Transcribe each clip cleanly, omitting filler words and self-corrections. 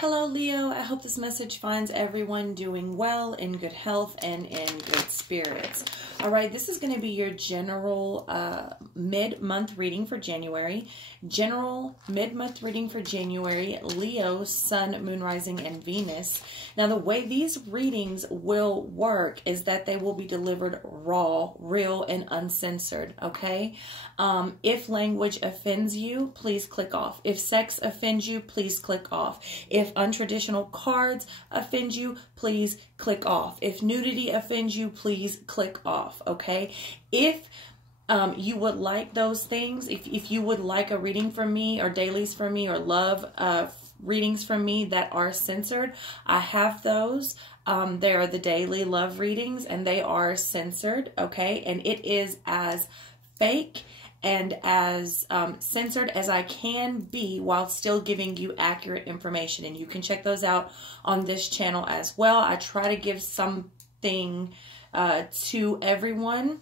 Hello, Leo. I hope this message finds everyone doing well, in good health, and in good spirits. All right, this is going to be your general mid-month reading for January. General mid-month reading for January, Leo, Sun, Moon, Rising, and Venus. Now, the way these readings will work is that they will be delivered raw, real, and uncensored, okay? If language offends you, please click off. If sex offends you, please click off. If untraditional cards offend you, please click off. If nudity offends you, please click off, okay? If you would like those things, if you would like a reading from me or dailies from me or love readings from me that are censored, I have those. They are the daily love readings and they are censored, okay? And it is as fake and as censored as I can be while still giving you accurate information. And you can check those out on this channel as well. I try to give something to everyone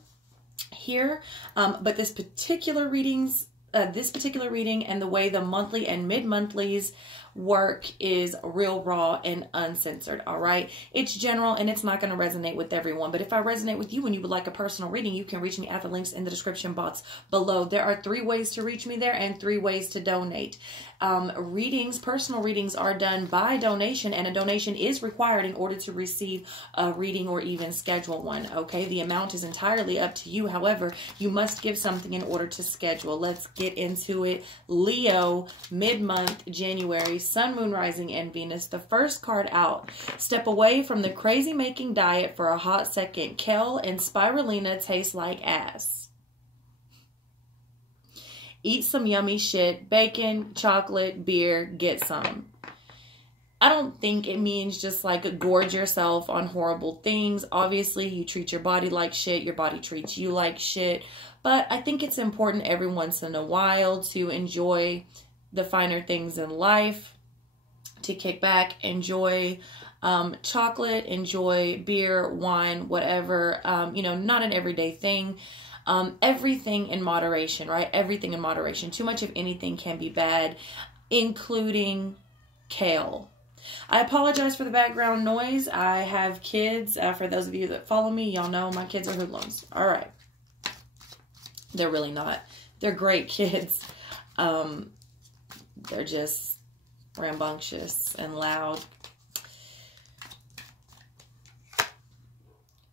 here, but this particular reading and the way the monthly and mid-monthlies work is real, raw, and uncensored. All right, it's general and it's not going to resonate with everyone, but if I resonate with you and you would like a personal reading, you can reach me at the links in the description box below. There are 3 ways to reach me there and 3 ways to donate. Personal readings are done by donation, and a donation is required in order to receive a reading or even schedule one. Okay, the amount is entirely up to you. However, you must give something in order to schedule. Let's get into it. Leo, mid-month, January, Sun, Moon, Rising, and Venus. The first card out. Step away from the crazy-making diet for a hot second. Kale and spirulina taste like ass. Eat some yummy shit. Bacon, chocolate, beer, get some. I don't think it means just like gorge yourself on horrible things. Obviously, you treat your body like shit. Your body treats you like shit. But I think it's important every once in a while to enjoy the finer things in life, to kick back, enjoy chocolate, enjoy beer, wine, whatever, you know, not an everyday thing. Everything in moderation, right? Everything in moderation. Too much of anything can be bad, including kale. I apologize for the background noise. I have kids. For those of you that follow me, y'all know my kids are hoodlums. All right. They're really not. They're great kids. They're just rambunctious and loud.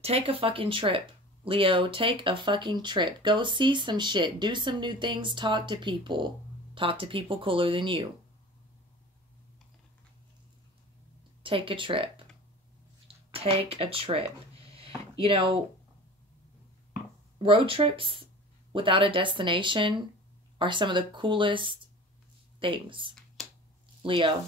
Take a fucking trip. Leo, take a fucking trip. Go see some shit. Do some new things. Talk to people. Talk to people cooler than you. Take a trip. Take a trip. You know, road trips without a destination are some of the coolest things, Leo.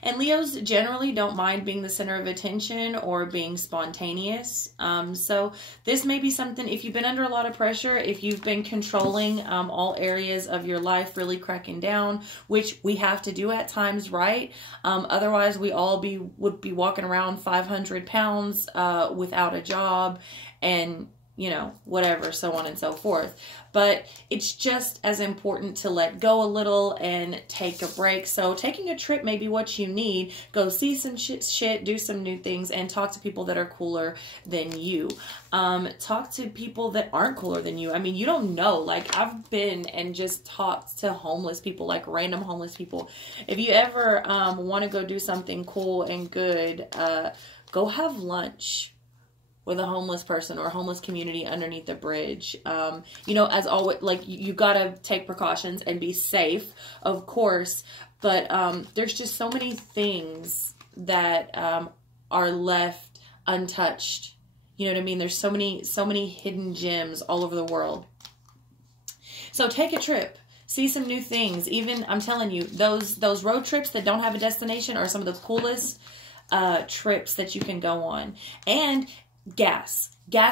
And Leos generally don't mind being the center of attention or being spontaneous. So this may be something, if you've been under a lot of pressure, if you've been controlling all areas of your life, really cracking down, which we have to do at times, right? Otherwise, we all would be walking around 500 pounds without a job and, you know, whatever, so on and so forth. But it's just as important to let go a little and take a break. So taking a trip may be what you need. Go see some shit, do some new things, and talk to people that are cooler than you. Talk to people that aren't cooler than you. I mean, you don't know. Like, I've been and just talked to homeless people, like random homeless people. If you ever want to go do something cool and good, go have lunch with a homeless person or a homeless community underneath the bridge. You know, as always, like, you gotta take precautions and be safe, of course, but there's just so many things that are left untouched. You know what I mean? There's so many hidden gems all over the world. So take a trip. See some new things. Even, I'm telling you, those road trips that don't have a destination are some of the coolest trips that you can go on. And gas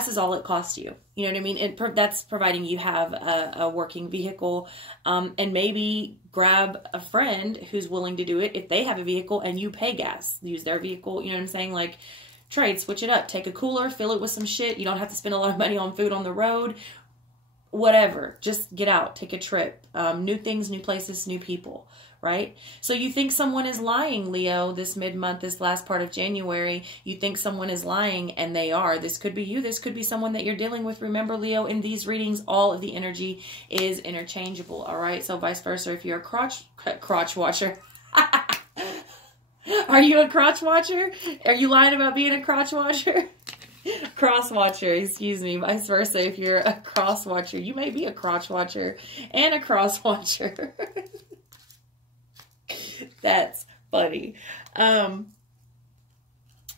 is all it costs you. You know what I mean? That's providing you have a working vehicle, and maybe grab a friend who's willing to do it if they have a vehicle and you pay gas. Use their vehicle. You know what I'm saying? Like, trade, switch it up. Take a cooler, fill it with some shit. You don't have to spend a lot of money on food on the road. Whatever. Just get out. Take a trip. New things, new places, new people. right? So you think someone is lying, Leo, this mid-month, this last part of January. You think someone is lying, and they are. This could be you. This could be someone that you're dealing with. Remember, Leo, in these readings, all of the energy is interchangeable, all right? So vice versa, if you're a crotch watcher. Are you a crotch watcher? Are you lying about being a crotch watcher? Cross watcher, excuse me. Vice versa, if you're a cross watcher. You may be a crotch watcher and a cross watcher. That's funny.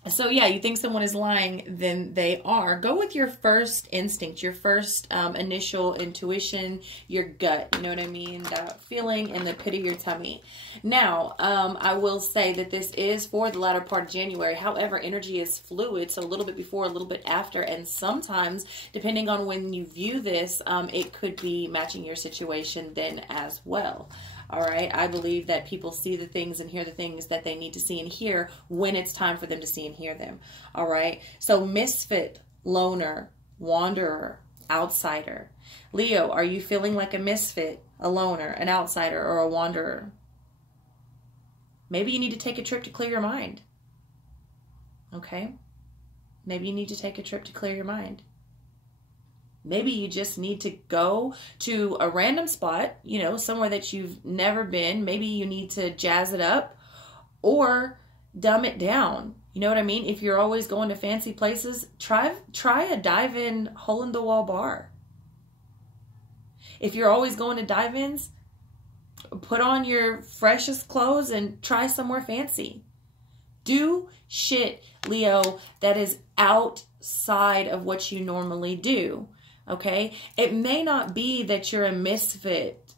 So yeah, you think someone is lying, then they are. Go with your first instinct, your first initial intuition, your gut. You know what I mean? That feeling in the pit of your tummy. Now, I will say that this is for the latter part of January. However, energy is fluid, so a little bit before, a little bit after, and sometimes, depending on when you view this, it could be matching your situation then as well. All right. I believe that people see the things and hear the things that they need to see and hear when it's time for them to see and hear them. All right. So misfit, loner, wanderer, outsider. Leo, are you feeling like a misfit, a loner, an outsider, or a wanderer? Maybe you need to take a trip to clear your mind. Okay. Maybe you need to take a trip to clear your mind. Maybe you just need to go to a random spot, you know, somewhere that you've never been. Maybe you need to jazz it up or dumb it down. You know what I mean? If you're always going to fancy places, try a dive-in, hole-in-the-wall bar. If you're always going to dive-ins, put on your freshest clothes and try somewhere fancy. Do shit, Leo, that is outside of what you normally do. Okay, it may not be that you're a misfit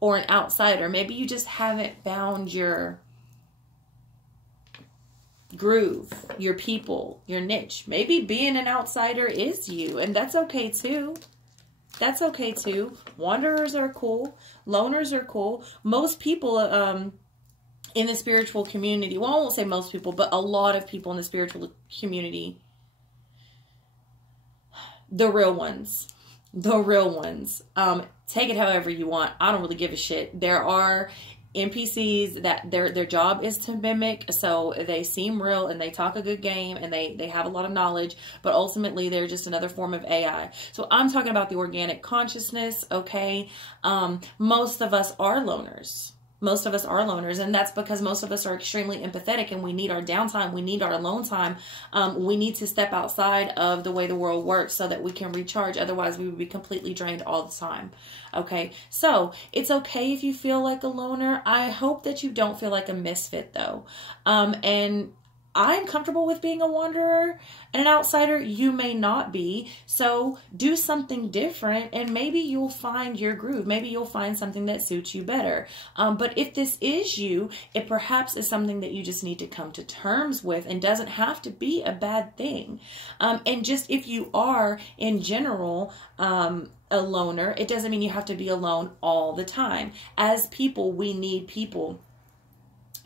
or an outsider. Maybe you just haven't found your groove, your people, your niche. Maybe being an outsider is you, and that's okay too. That's okay too. Wanderers are cool. Loners are cool. Most people in the spiritual community, well, I won't say most people, but a lot of people in the spiritual community, the real ones, take it however you want. I don't really give a shit. There are NPCs that their job is to mimic, so they seem real and they talk a good game and they have a lot of knowledge, but ultimately they're just another form of AI. So I'm talking about the organic consciousness, okay? Most of us are loners. Most of us are loners, and that's because most of us are extremely empathetic and we need our downtime. We need our alone time. We need to step outside of the way the world works so that we can recharge. Otherwise, we would be completely drained all the time. Okay, so it's okay if you feel like a loner. I hope that you don't feel like a misfit, though. And I'm comfortable with being a wanderer and an outsider. You may not be. So do something different and maybe you'll find your groove. Maybe you'll find something that suits you better. But if this is you, it perhaps is something that you just need to come to terms with and doesn't have to be a bad thing. And just if you are in general, a loner, it doesn't mean you have to be alone all the time. As people, we need people.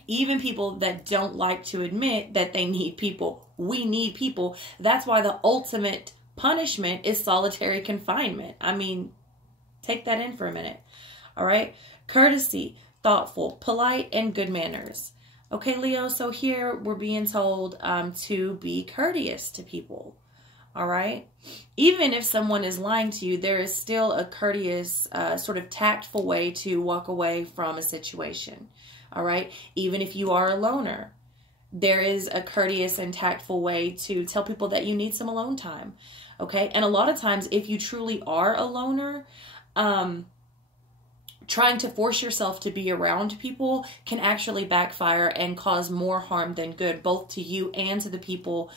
Even people that don't like to admit that they need people. We need people. That's why the ultimate punishment is solitary confinement. I mean, take that in for a minute. All right. Courtesy, thoughtful, polite, and good manners. Okay, Leo, so here we're being told to be courteous to people. All right. Even if someone is lying to you, there is still a courteous, sort of tactful way to walk away from a situation. All right. Even if you are a loner, there is a courteous and tactful way to tell people that you need some alone time. Okay. And a lot of times, if you truly are a loner, trying to force yourself to be around people can actually backfire and cause more harm than good, both to you and to the people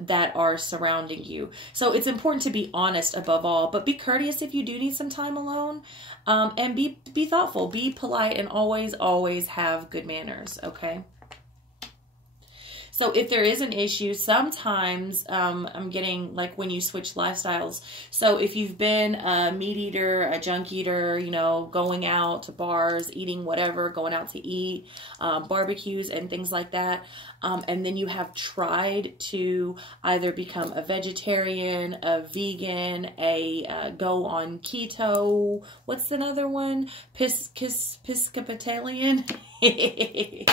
that are surrounding you. So it's important to be honest above all, but be courteous if you do need some time alone, and be thoughtful, be polite, and always have good manners. Okay. So if there is an issue, sometimes I'm getting like when you switch lifestyles. So if you've been a meat eater, a junk eater, you know, going out to bars, eating whatever, going out to eat, barbecues and things like that, and then you have tried to either become a vegetarian, a vegan, go on keto, what's another one? Episcopalian? I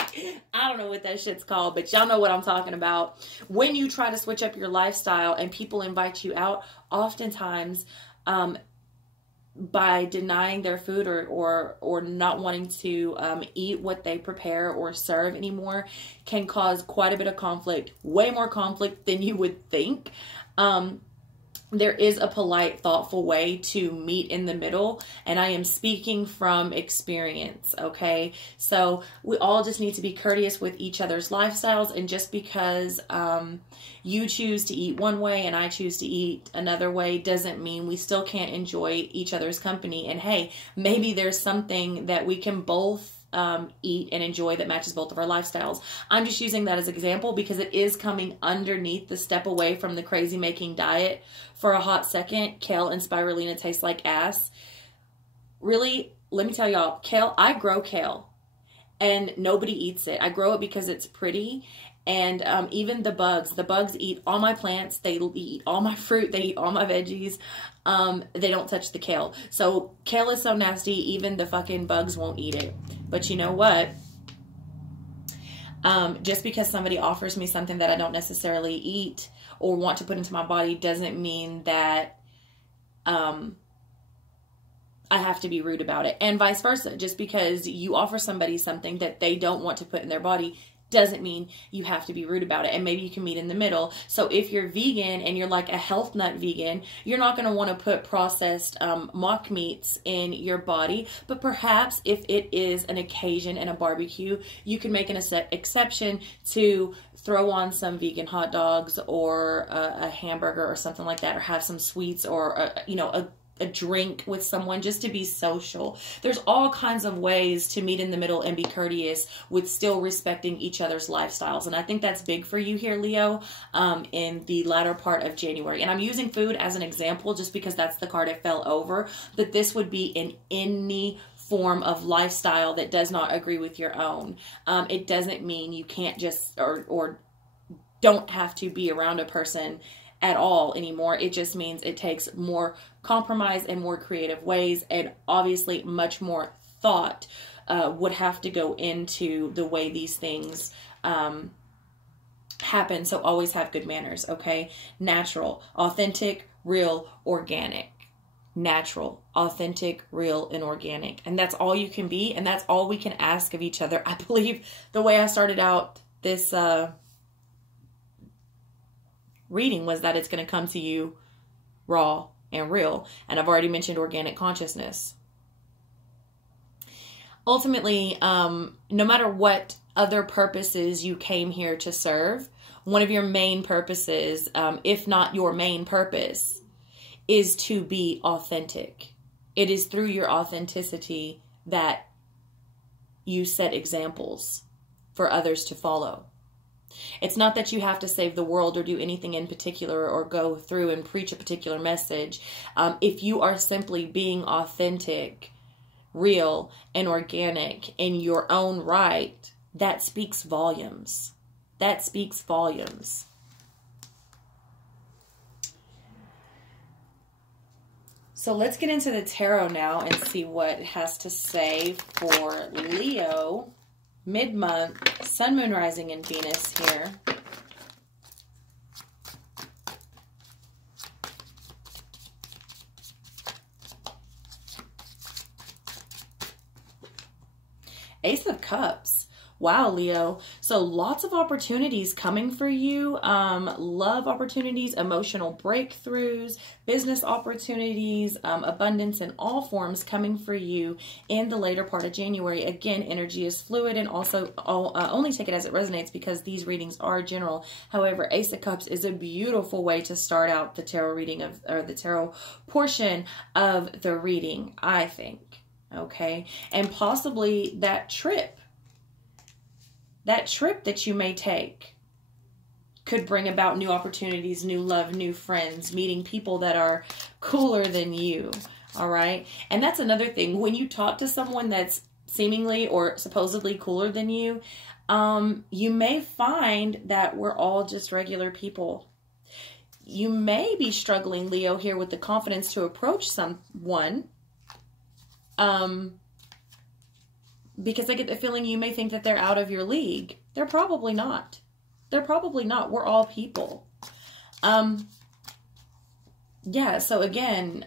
don't know what that shit's called, but y'all know what I'm talking about. When you try to switch up your lifestyle and people invite you out, oftentimes by denying their food or not wanting to eat what they prepare or serve anymore can cause quite a bit of conflict, way more conflict than you would think. There is a polite, thoughtful way to meet in the middle, and I am speaking from experience, okay? So we all just need to be courteous with each other's lifestyles, and just because you choose to eat one way and I choose to eat another way doesn't mean we still can't enjoy each other's company. And hey, maybe there's something that we can both eat and enjoy that matches both of our lifestyles. I'm just using that as an example because it is coming underneath the step away from the crazy making diet for a hot second. Kale and spirulina taste like ass. Really, let me tell y'all, kale, I grow kale and nobody eats it. I grow it because it's pretty. And even the bugs eat all my plants. They eat all my fruit. They eat all my veggies. They don't touch the kale. So kale is so nasty, even the fucking bugs won't eat it. But you know what? Just because somebody offers me something that I don't necessarily eat or want to put into my body doesn't mean that I have to be rude about it. And vice versa. Just because you offer somebody something that they don't want to put in their body doesn't mean you have to be rude about it. And maybe you can meet in the middle. So if you're vegan and you're like a health nut vegan, you're not going to want to put processed mock meats in your body. But perhaps if it is an occasion and a barbecue, you can make an exception to throw on some vegan hot dogs or a hamburger or something like that, or have some sweets or a drink with someone just to be social. There's all kinds of ways to meet in the middle and be courteous with still respecting each other's lifestyles. And I think that's big for you here, Leo, in the latter part of January. And I'm using food as an example just because that's the card it fell over. But this would be in any form of lifestyle that does not agree with your own. It doesn't mean you can't just or don't have to be around a person at all anymore. It just means it takes more compromise and more creative ways, and obviously much more thought would have to go into the way these things happen. So always have good manners, okay? Natural, authentic, real, organic. Natural, authentic, real, and organic. And that's all you can be, and that's all we can ask of each other. I believe the way I started out this reading was that it's going to come to you raw and real. And I've already mentioned organic consciousness. Ultimately, no matter what other purposes you came here to serve, one of your main purposes, if not your main purpose, is to be authentic. It is through your authenticity that you set examples for others to follow. It's not that you have to save the world or do anything in particular or go through and preach a particular message. If you are simply being authentic, real, and organic in your own right, that speaks volumes. That speaks volumes. So let's get into the tarot now and see what it has to say for Leo. Mid-month, Sun, Moon, Rising, and Venus here. Ace of Cups. Wow, Leo. So lots of opportunities coming for you. Love opportunities, emotional breakthroughs, business opportunities, abundance in all forms coming for you in the later part of January. Again, energy is fluid, and also only take it as it resonates because these readings are general. However, Ace of Cups is a beautiful way to start out the tarot reading or the tarot portion of the reading, I think. Okay. And possibly that trip that you may take could bring about new opportunities, new love, new friends, meeting people that are cooler than you. All right. And that's another thing. When you talk to someone that's seemingly or supposedly cooler than you, you may find that we're all just regular people. You may be struggling, Leo, here with the confidence to approach someone. Because I get the feeling you may think that they're out of your league. They're probably not. They're probably not. We're all people. Yeah, so again,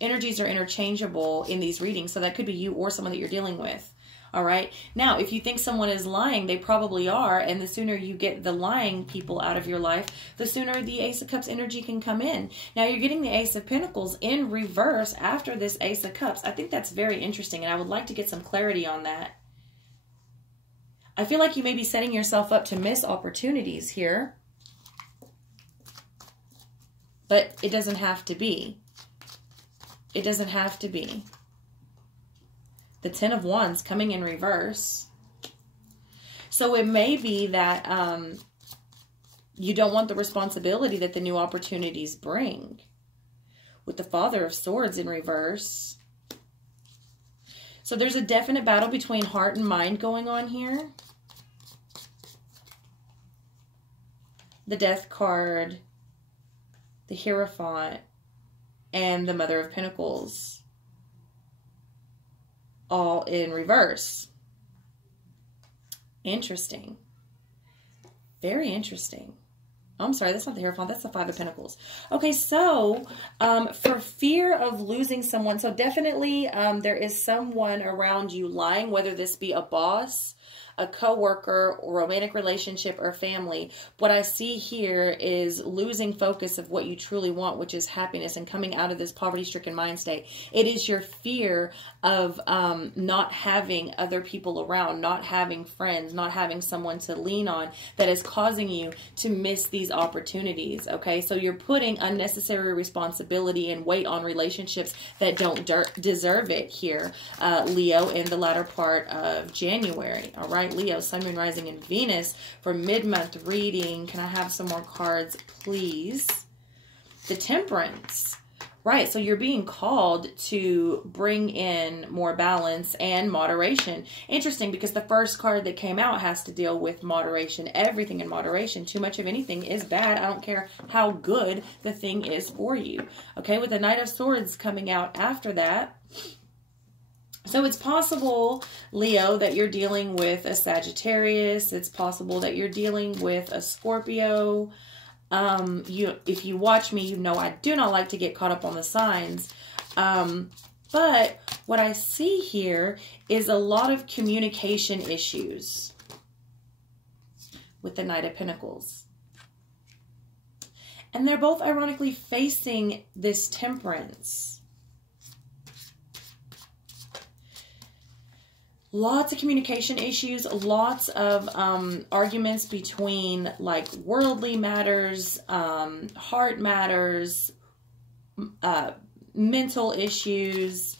energies are interchangeable in these readings. So that could be you or someone that you're dealing with. All right. Now, if you think someone is lying, they probably are. And the sooner you get the lying people out of your life, the sooner the Ace of Cups energy can come in. Now, you're getting the Ace of Pentacles in reverse after this Ace of Cups. I think that's very interesting, and I would like to get some clarity on that. I feel like you may be setting yourself up to miss opportunities here, but it doesn't have to be. It doesn't have to be. The Ten of Wands coming in reverse. So it may be that you don't want the responsibility that the new opportunities bring. With the Father of Swords in reverse. So there's a definite battle between heart and mind going on here. The Death card, the Hierophant, and the Mother of Pentacles. All in reverse. Interesting. Very interesting. I'm sorry, that's not the Hierophant, that's the Five of Pentacles. Okay, so for fear of losing someone, so definitely there is someone around you lying, whether this be a boss, a coworker, romantic relationship, or family. What I see here is losing focus of what you truly want, which is happiness, and coming out of this poverty-stricken mind state. It is your fear of not having other people around, not having friends, not having someone to lean on that is causing you to miss these opportunities, okay? So you're putting unnecessary responsibility and weight on relationships that don't deserve it here, Leo, in the latter part of January, all right? Leo, Sun, Moon, Rising, and Venus for mid-month reading. Can I have some more cards, please? The Temperance. Right, so you're being called to bring in more balance and moderation. Interesting, because the first card that came out has to deal with moderation. Everything in moderation. Too much of anything is bad. I don't care how good the thing is for you. Okay, with the Knight of Swords coming out after that. So it's possible, Leo, that you're dealing with a Sagittarius. It's possible that you're dealing with a Scorpio. If you watch me, you know I do not like to get caught up on the signs. But what I see here is a lot of communication issues with the Knight of Pentacles. And they're both ironically facing this Temperance. Lots of communication issues, lots of arguments between like worldly matters, heart matters, mental issues.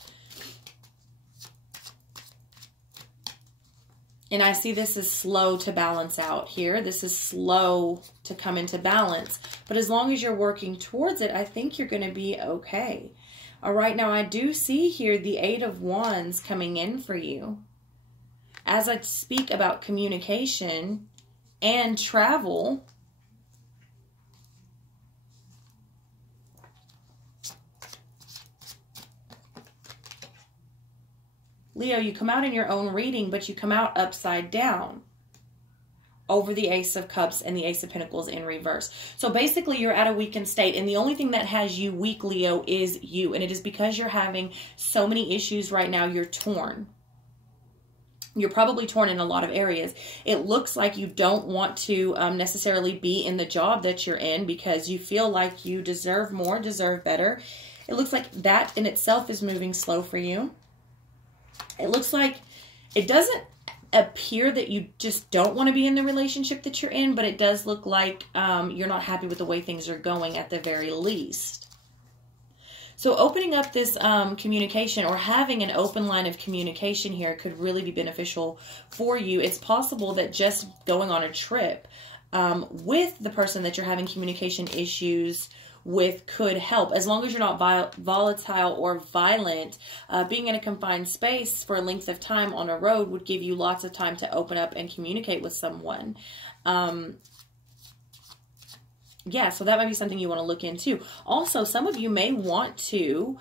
And I see this is slow to balance out here. This is slow to come into balance. But as long as you're working towards it, I think you're going to be okay. All right, now I do see here the Eight of Wands coming in for you. As I speak about communication and travel, Leo, you come out in your own reading, but you come out upside down over the Ace of Cups and the Ace of Pentacles in reverse. So basically you're at a weakened state, and the only thing that has you weak, Leo, is you. And it is because you're having so many issues right now, you're torn. You're probably torn in a lot of areas. It looks like you don't want to necessarily be in the job that you're in because you feel like you deserve more, deserve better. It looks like that in itself is moving slow for you. It looks like it doesn't appear that you just don't want to be in the relationship that you're in, but it does look like you're not happy with the way things are going at the very least. So opening up this communication, or having an open line of communication here, could really be beneficial for you. It's possible that just going on a trip with the person that you're having communication issues with could help. As long as you're not volatile or violent, being in a confined space for a length of time on a road would give you lots of time to open up and communicate with someone. Yeah, so that might be something you want to look into. Also, some of you may want to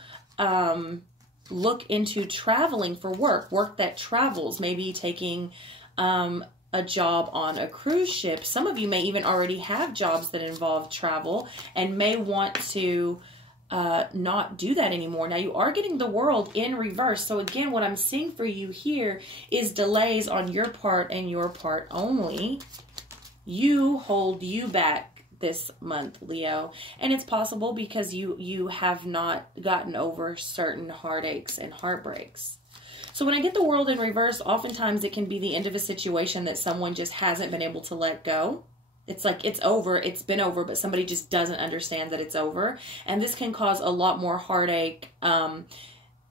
look into traveling for work that travels, maybe taking a job on a cruise ship. Some of you may even already have jobs that involve travel and may want to not do that anymore. Now, you are getting the World in reverse. So again, what I'm seeing for you here is delays on your part and your part only. You hold you back this month, Leo, and it's possible because you have not gotten over certain heartaches and heartbreaks. So when I get the World in reverse, oftentimes it can be the end of a situation that someone just hasn't been able to let go. It's like it's over, it's been over, but somebody just doesn't understand that it's over, and this can cause a lot more heartache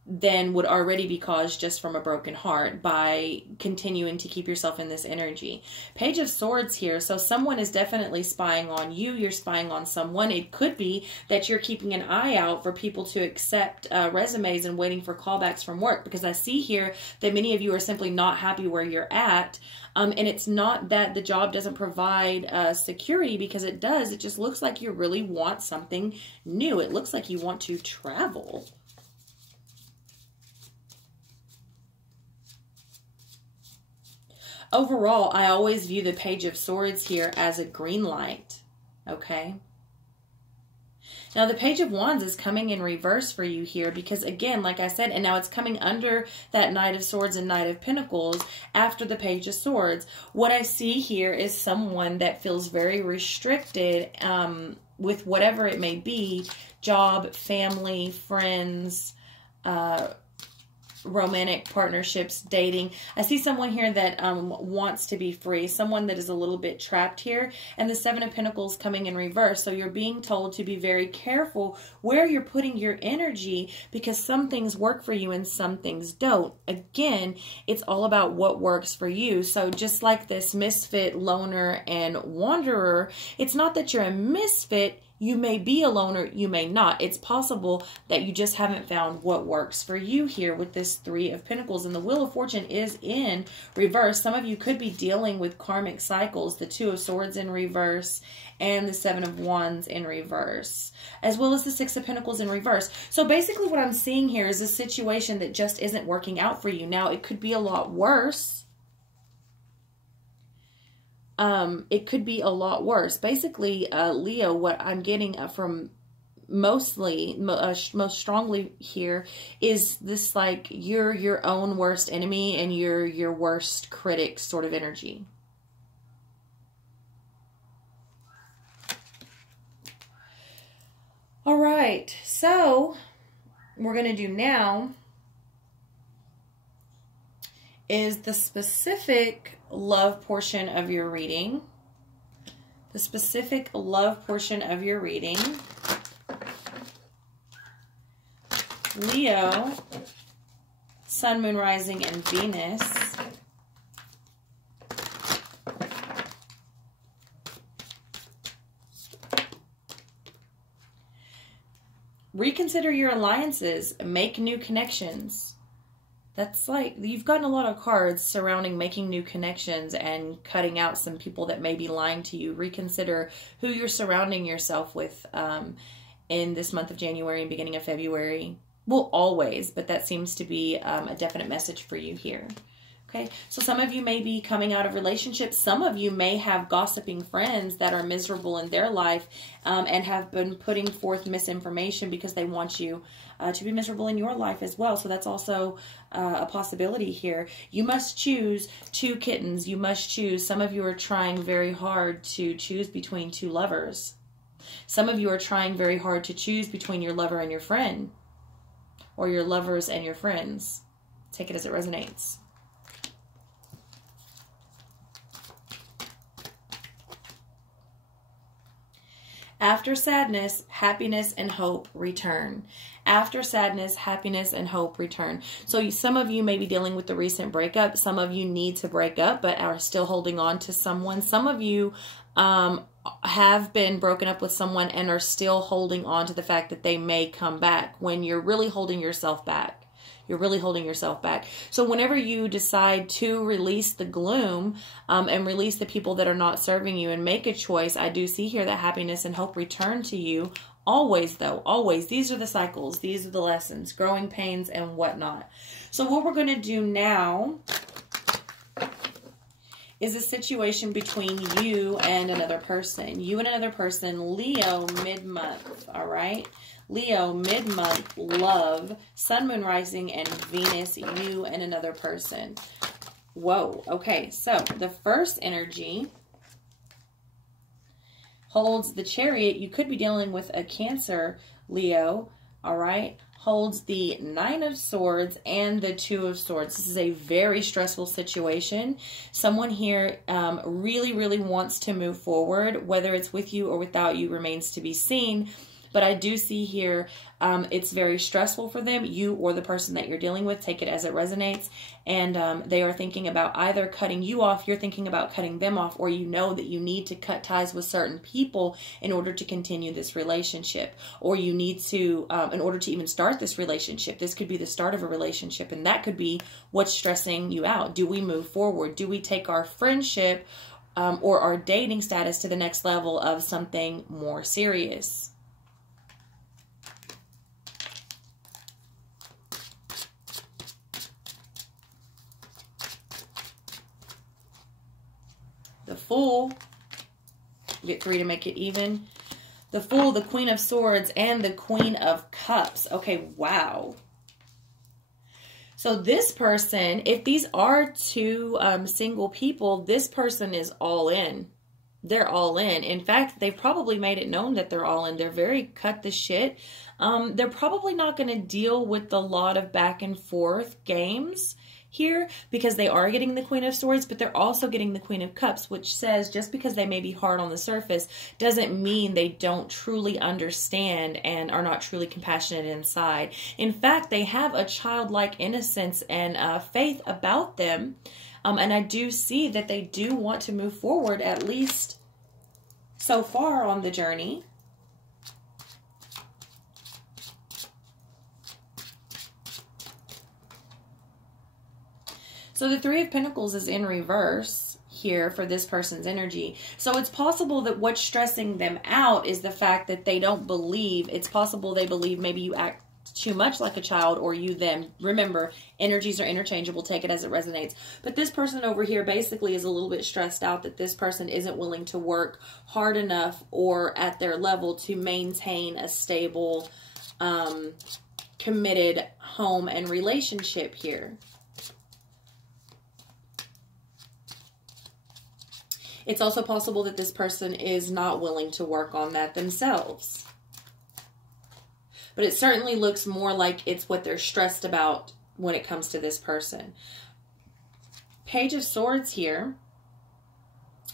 than would already be caused just from a broken heart by continuing to keep yourself in this energy. Page of Swords here. So someone is definitely spying on you. You're spying on someone. It could be that you're keeping an eye out for people to accept resumes and waiting for callbacks from work, because I see here that many of you are simply not happy where you're at. And it's not that the job doesn't provide security, because it does. It just looks like you really want something new. It looks like you want to travel. Overall, I always view the Page of Swords here as a green light, okay? Now, the Page of Wands is coming in reverse for you here because, again, like I said, and now it's coming under that Knight of Swords and Knight of Pentacles after the Page of Swords. What I see here is someone that feels very restricted with whatever it may be, job, family, friends, romantic partnerships, dating. I see someone here that wants to be free, someone that is a little bit trapped here, and the Seven of Pentacles coming in reverse. So you're being told to be very careful where you're putting your energy, because some things work for you and some things don't. Again, it's all about what works for you. So just like this misfit, loner, and wanderer, it's not that you're a misfit. You may be a loner, you may not. It's possible that you just haven't found what works for you here with this Three of Pentacles. And the Wheel of Fortune is in reverse. Some of you could be dealing with karmic cycles, the Two of Swords in reverse and the Seven of Wands in reverse, as well as the Six of Pentacles in reverse. So basically what I'm seeing here is a situation that just isn't working out for you. Now, it could be a lot worse. It could be a lot worse. Basically, Leo, what I'm getting from most strongly here is this, like, you're your own worst enemy and you're your worst critic sort of energy. All right, so we're going to do now is the specific love portion of your reading. The specific love portion of your reading. Leo, Sun, Moon, Rising, and Venus. Reconsider your alliances. Make new connections. That's like, you've gotten a lot of cards surrounding making new connections and cutting out some people that may be lying to you. Reconsider who you're surrounding yourself with in this month of January and beginning of February. Well, always, but that seems to be a definite message for you here. Okay, so some of you may be coming out of relationships. Some of you may have gossiping friends that are miserable in their life and have been putting forth misinformation because they want you to be miserable in your life as well. So that's also a possibility here. You must choose two kittens. You must choose. Some of you are trying very hard to choose between two lovers. Some of you are trying very hard to choose between your lover and your friend, or your lovers and your friends. Take it as it resonates. After sadness, happiness and hope return. After sadness, happiness and hope return. So some of you may be dealing with the recent breakup. Some of you need to break up but are still holding on to someone. Some of you have been broken up with someone and are still holding on to the fact that they may come back, when you're really holding yourself back. You're really holding yourself back. So whenever you decide to release the gloom and release the people that are not serving you and make a choice, I do see here that happiness and hope return to you. Always, though, always. These are the cycles. These are the lessons, growing pains and whatnot. So what we're going to do now is a situation between you and another person. You and another person, Leo, mid-month, all right? Leo, mid-month, love, sun, moon, rising, and Venus, you and another person. Whoa, okay, so the first energy holds the Chariot. You could be dealing with a Cancer, Leo, all right? Holds the Nine of Swords and the Two of Swords. This is a very stressful situation. Someone here really, really wants to move forward. Whether it's with you or without you remains to be seen. But I do see here it's very stressful for them, you or the person that you're dealing with. Take it as it resonates. And they are thinking about either cutting you off, you're thinking about cutting them off, or you know that you need to cut ties with certain people in order to continue this relationship. Or you need to, in order to even start this relationship. This could be the start of a relationship, and that could be what's stressing you out. Do we move forward? Do we take our friendship or our dating status to the next level of something more serious? The Fool, get 3 to make it even. The Fool, the Queen of Swords, and the Queen of Cups. Okay, wow. So this person, if these are two single people, this person is all in. They're all in. In fact, they've probably made it known that they're all in. They're very cut the shit. They're probably not going to deal with a lot of back and forth games here, because they are getting the Queen of Swords, but they're also getting the Queen of Cups, which says just because they may be hard on the surface doesn't mean they don't truly understand and are not truly compassionate inside. In fact, they have a childlike innocence and faith about them, and I do see that they do want to move forward, at least so far on the journey. So the Three of Pentacles is in reverse here for this person's energy. So it's possible that what's stressing them out is the fact that they don't believe. It's possible they believe maybe you act too much like a child, or you them. Remember, energies are interchangeable. Take it as it resonates. But this person over here basically is a little bit stressed out that this person isn't willing to work hard enough or at their level to maintain a stable, committed home and relationship here. It's also possible that this person is not willing to work on that themselves. But it certainly looks more like it's what they're stressed about when it comes to this person. Page of Swords here.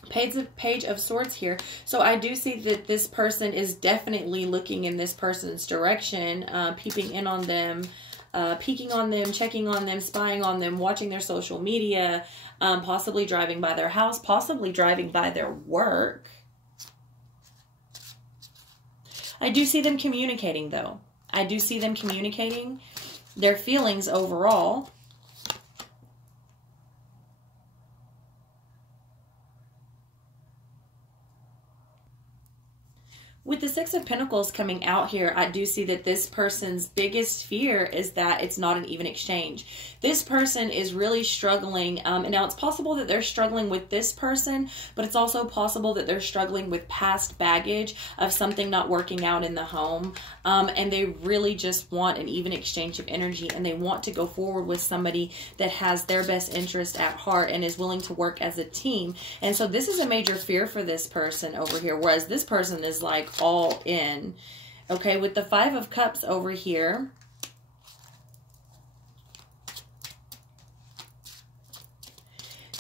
Page of Swords here. So I do see that this person is definitely looking in this person's direction, peeping in on them, peeking on them, checking on them, spying on them, watching their social media, possibly driving by their house, possibly driving by their work. I do see them communicating, though. I do see them communicating their feelings overall. With the Six of Pentacles coming out here, I do see that this person's biggest fear is that it's not an even exchange. This person is really struggling. And now it's possible that they're struggling with this person, but it's also possible that they're struggling with past baggage of something not working out in the home. And they really just want an even exchange of energy, and they want to go forward with somebody that has their best interest at heart and is willing to work as a team. And so this is a major fear for this person over here, whereas this person is like all in. Okay, with the Five of Cups over here,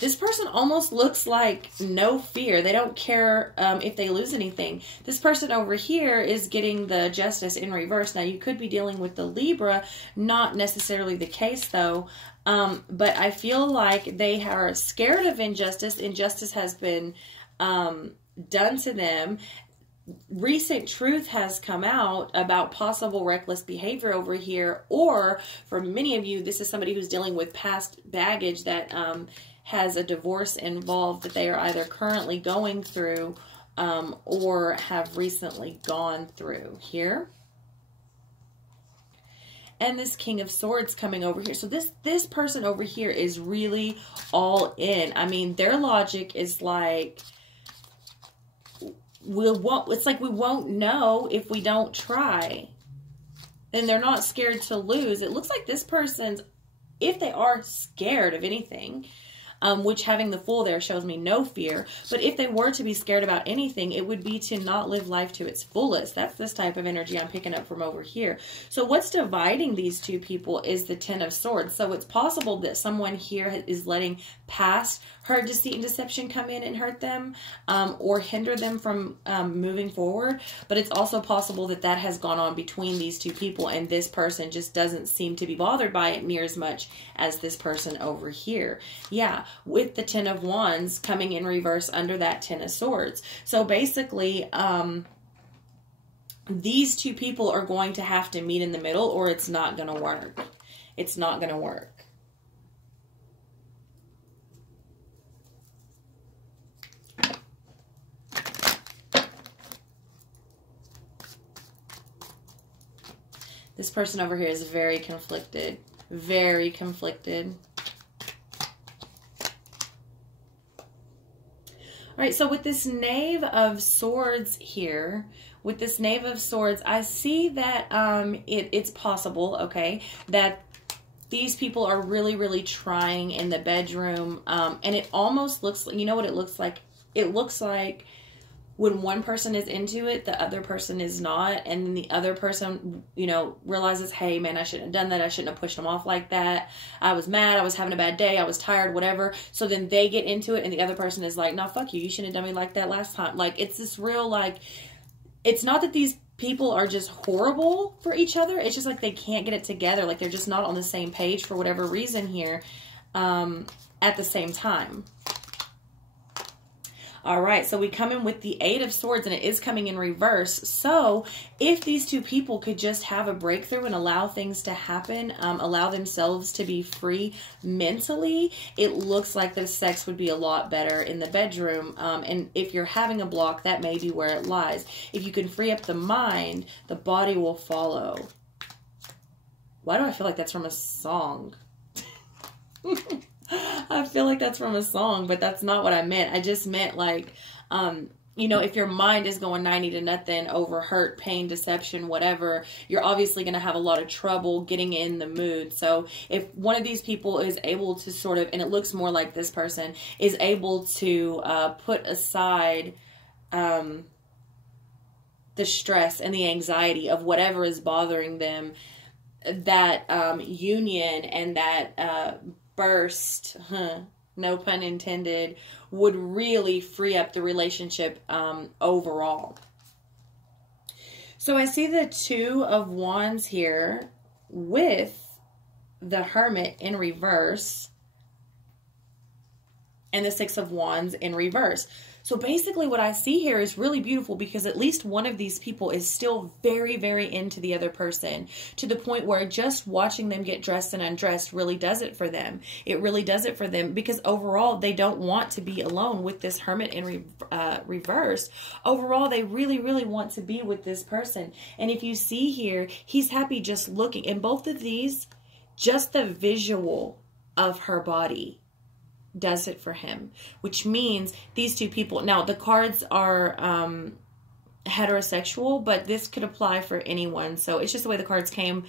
This person almost looks like no fear. They don't care if they lose anything. This person over here is getting the Justice in reverse. Now, you could be dealing with the Libra. Not necessarily the case, though. But I feel like they are scared of injustice. Injustice has been done to them. Recent truth has come out about possible reckless behavior over here, or for many of you, this is somebody who's dealing with past baggage that has a divorce involved that they are either currently going through or have recently gone through here. And this King of Swords coming over here. So this person over here is really all in. I mean, their logic is like, it's like we won't know if we don't try. And they're not scared to lose. It looks like this person's, if they are scared of anything, which having the Fool there shows me no fear, but if they were to be scared about anything, it would be to not live life to its fullest. That's this type of energy I'm picking up from over here. So what's dividing these two people is the Ten of Swords. So it's possible that someone here is letting past hurt, deceit, and deception come in and hurt them or hinder them from moving forward. But it's also possible that that has gone on between these two people, and this person just doesn't seem to be bothered by it near as much as this person over here. Yeah, with the Ten of Wands coming in reverse under that Ten of Swords. So basically, these two people are going to have to meet in the middle, or it's not going to work. It's not going to work. This person over here is very conflicted. Very conflicted. All right, so with this Knave of Swords here, with this Knave of Swords, I see that it's possible, okay, that these people are really, really trying in the bedroom. And it almost looks, you know what it looks like? It looks like when one person is into it, the other person is not. And then the other person, you know, realizes, hey, man, I shouldn't have done that. I shouldn't have pushed them off like that. I was mad. I was having a bad day. I was tired, whatever. So then they get into it and the other person is like, no, fuck you. You shouldn't have done me like that last time. Like, it's this real, like, it's not that these people are just horrible for each other. It's just like they can't get it together. Like, they're just not on the same page for whatever reason here at the same time. All right, so we come in with the Eight of Swords, and it is coming in reverse. So if these two people could just have a breakthrough and allow things to happen, allow themselves to be free mentally, it looks like the sex would be a lot better in the bedroom. And if you're having a block, that may be where it lies. If you can free up the mind, the body will follow. Why do I feel like that's from a song? I feel like that's from a song, but that's not what I meant. I just meant like, you know, if your mind is going 90 to nothing over hurt, pain, deception, whatever, you're obviously going to have a lot of trouble getting in the mood. So if one of these people is able to sort of, and it looks more like this person, is able to put aside the stress and the anxiety of whatever is bothering them, that union and that burst, no pun intended, would really free up the relationship overall. So I see the Two of Wands here with the Hermit in reverse and the Six of Wands in reverse. So basically what I see here is really beautiful, because at least one of these people is still very, very into the other person, to the point where just watching them get dressed and undressed really does it for them. It really does it for them, because overall they don't want to be alone with this Hermit in reverse. Overall, they really, really want to be with this person. And if you see here, he's happy just looking. In both of these, just the visual of her body does it for him, which means these two people, now the cards are heterosexual, but this could apply for anyone. So it's just the way the cards came.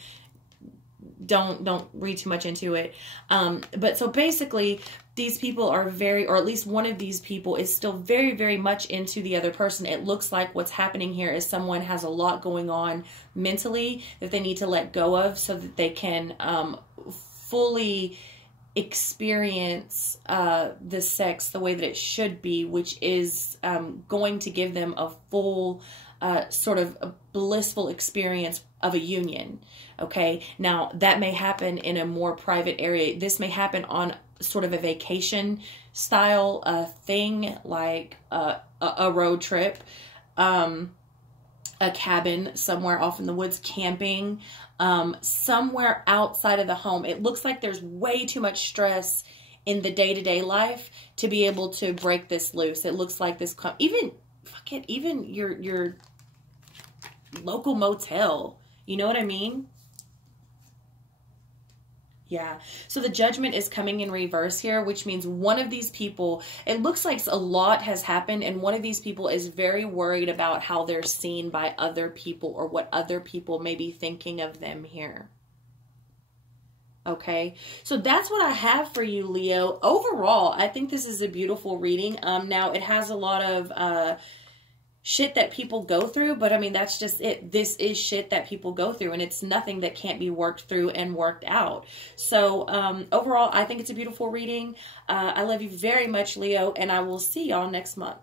Don't read too much into it. But so basically these people are very, or at least one of these people is still very, very much into the other person. It looks like what's happening here is someone has a lot going on mentally that they need to let go of so that they can fully experience the sex the way that it should be, which is going to give them a full sort of a blissful experience of a union. Okay, now that may happen in a more private area. This may happen on sort of a vacation style thing, like a road trip, a cabin somewhere off in the woods, camping, somewhere outside of the home. It looks like there's way too much stress in the day-to-day life to be able to break this loose. It looks like this, even your local motel. You know what I mean? Yeah. So the Judgment is coming in reverse here, which means one of these people, it looks like a lot has happened, and one of these people is very worried about how they're seen by other people or what other people may be thinking of them here. Okay, so that's what I have for you, Leo. Overall, I think this is a beautiful reading. Now, it has a lot of shit that people go through, but I mean, that's just it. This is shit that people go through, and it's nothing that can't be worked through and worked out. So overall, I think it's a beautiful reading. I love you very much, Leo, and I will see y'all next month.